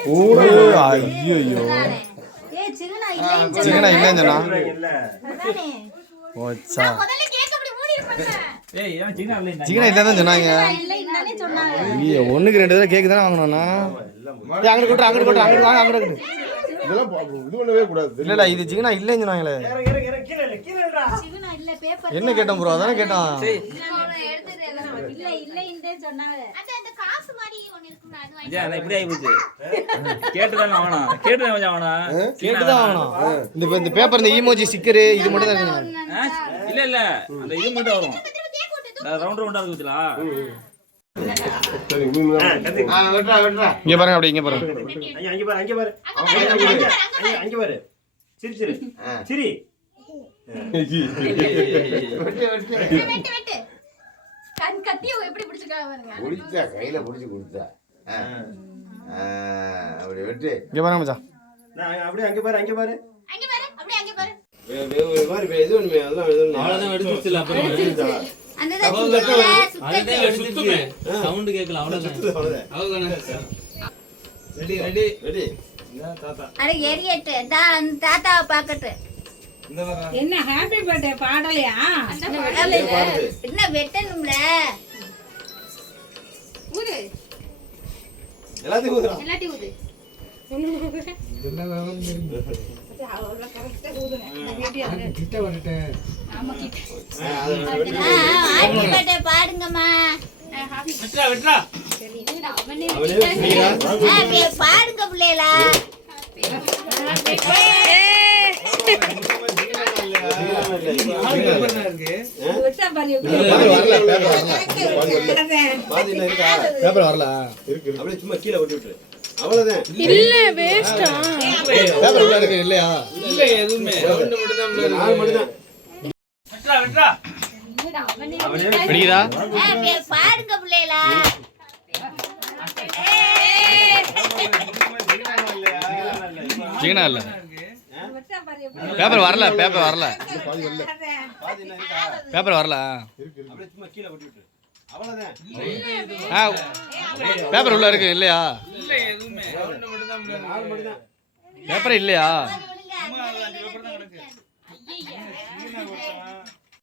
ஐயோ சிக்கனா இல்லைன்னு சொன்னா ஓச்சா சிக்கனா இல்லைன்னு சொன்னாங்க. ஒண்ணுக்கு 2 தடவை கேக்கு தானே வாங்கணும்னா அங்கிட்டு இல்ல இது சிக்கனா இல்லைன்னு சொன்னாங்களே. என்ன கேட்டோம் ப்ரோ? அதானே கேட்டான். இந்த பேப்பர் இந்த ஈமோஜி ஸ்டிக்கர் இது மட்டும் தான் இல்ல இல்ல அந்த இது மட்டும் வரும். ரவுண்ட் ரவுண்டா இருக்குதுல. இங்க பாருங்க, அப்படி இங்க பாருங்க. அங்க பாரு அங்க பாரு அங்க பாரு. சரி சரி சரி வெட்டு கண் கட்டிய எப்படி பிடிச்சிருக்காங்க பாருங்க. குடிச்சா கையில புடிச்சு குடுத்தா அப்படி வெட்டு. இங்க பாருங்க மச்சான். நான் அப்படியே அங்க பாரு அங்க பாரு அங்க பாரு அப்படியே அங்க பாரு. ஒரு மாதிரி இது ஒண்ணுமே அவ்வளவுதான் எடுத்துச்சுல. அப்புறம் அந்த எடுத்துச்சு சவுண்ட் கேட்கல. அவ்வளவுதான். Ready ready ready. தாத்தா அட ஏறியட்டு தாத்தாவை பார்க்கட்டு. என்ன ஹாப்பி பர்த்டே பாடலையா? என்ன வெட்டணும்ல. ஊது எல்லாத்தையும் ஊது எல்லாத்தையும் ஊது. பாடுங்கம்மா பாடுங்க பிள்ளைகளா. சும்மா கீழே ஒட்டி விட்டு அவ்வளவுதான். இல்ல வேஸ்டா பேப்பர் உள்ள இருக்கு இல்லையா? இல்ல எதுவுமே ரவுண்ட் மட்டும் தான். நாலு மட்டும் தான். வெட்றா வெட்றா பிடிடா. பாருங்க பிள்ளைகளா. ஜீனா இல்ல பேப்பர் வரல. பேப்பர் வரல. பேப்பர் வரல. அப்படியே சும்மா கீழே ஒட்டி விட்டு அவ்வளவுதான். பேப்பர் உள்ள இருக்கு இல்லையா? இல்ல எதுவுமே ரவுண்ட் மட்டும் தான். நாலு மட்டும் தான். பேப்பர் இல்லையா?